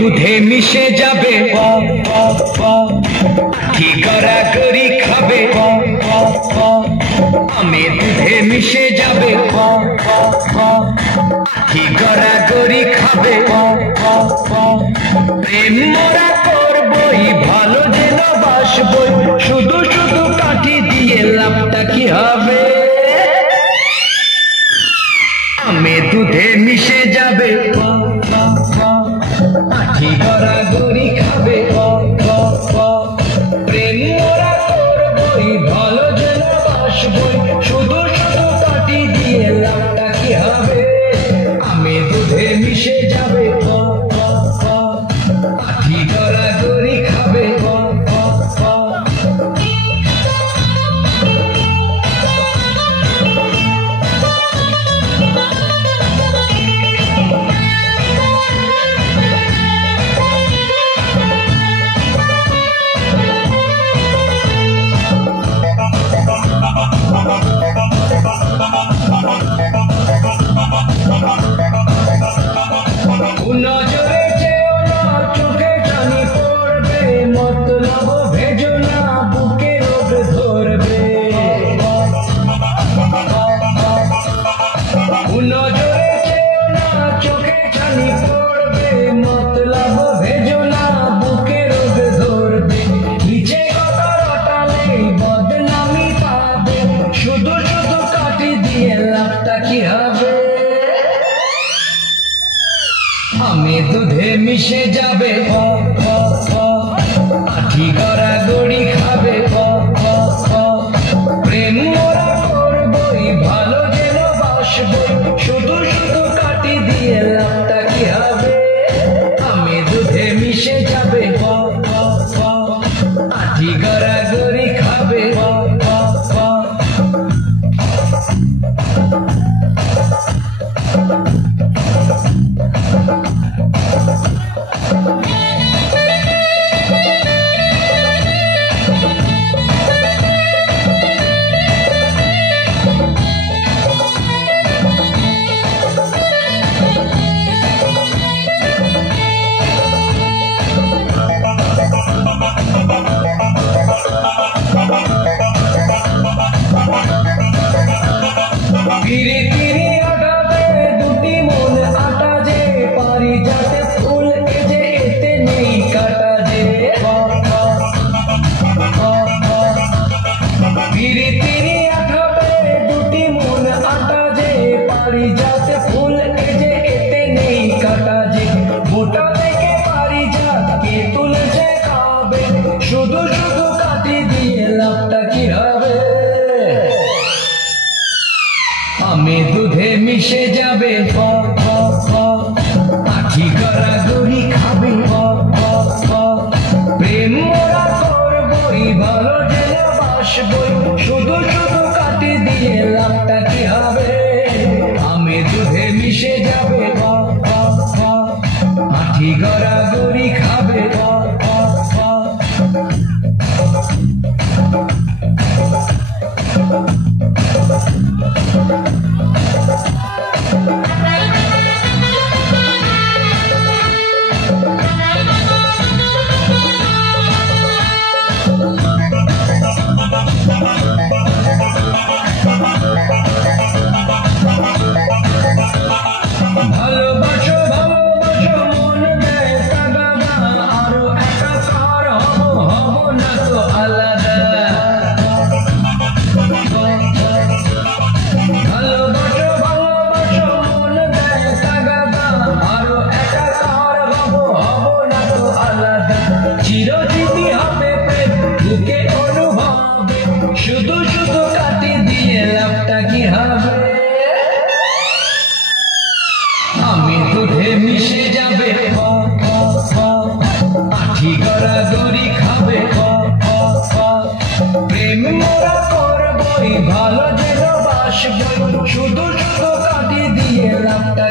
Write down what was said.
দুধে মিশে যাবে কি গড়াগড়ি খাবে আমি দুধে মিশে যাবে কি গড়াগড়ি খাবে প্রেম মোরা করবই ভালো যেন বাসবই শুধু শুধু কাঠি দিয়ে লাভটা কি হবে আমি দুধে মিশে যাবে আঠি গড়াগড়ি খাবে প্রেম মোরা করবই ভালো যেন বাসবই শুধু শুধু কাঠি দিয়ে লাভটা কি হবে আমি দুধে মিশে যাবে আঠি গড়াগড়ি খাবে নজরে যেও না চোখে জানি পড়বে মতলব ভেজো না বুকে রোগ ধরবে নজরে যেও না চোখে জানি পড়বে মতলব ভেজো না বুকে রোগ ধরবে নিচে কথা রটালে বদনামি পাবে শুধু শুধু কাটি দিয়ে লাভটা কি হবে আমি দুধে মিশে যাবে আঠি গড়াগড়ি খাবে প্রেম মোরা করবই ভালো যেন বাসবই শুধু শুধু কাটি দিয়ে লাভটা কি হবে আমি দুধে মিশে যাবে আঠি গড়াগড়ি খাবে ধীরে ধীরে আটাবে দুটি মন আটা যে পারি যাতে ফুল যে এতে নেই কাটা যে ধীরে ধীরে আটাবে দুটি মন আটা যে পারি যাতে ফুল যে এতে নেই কাটা যে মোটা থেকে পারি যাকে তুলছে খাবে শুধু শুধু কাটি দিয়ে লাভটা কি হবে আমি দুধে মিশে যাবে আঠি গড়াগড়ি খাবে প্রেম মোরা করবই ভালো যেন বাসবই শুধু শুধু কাটি দিয়ে লাভটা কি হবে আমি দুধে মিশে যাবে আঠি গড়াগড়ি খাবে ভালোবাসো ভালোবাসো মন দেয় তাগাদা আরো একাকার হব হব না তো আলাদা ভালোবাসো ভালোবাসো মন দেয় তাগাদা আরো একাকার হব হব না তো আলাদা চিরজীবী হবে প্রেম বুকে অনুভবে শুধু শুধু কাটি দিয়ে লাভটা কি হবে আমি দুধে মিশে যাবে আঠি গড়াগড়ি খাবে প্রেম মোরা করবই ভালো যেন বাসবই শুধু শুধু কাটি দিয়ে লাভটা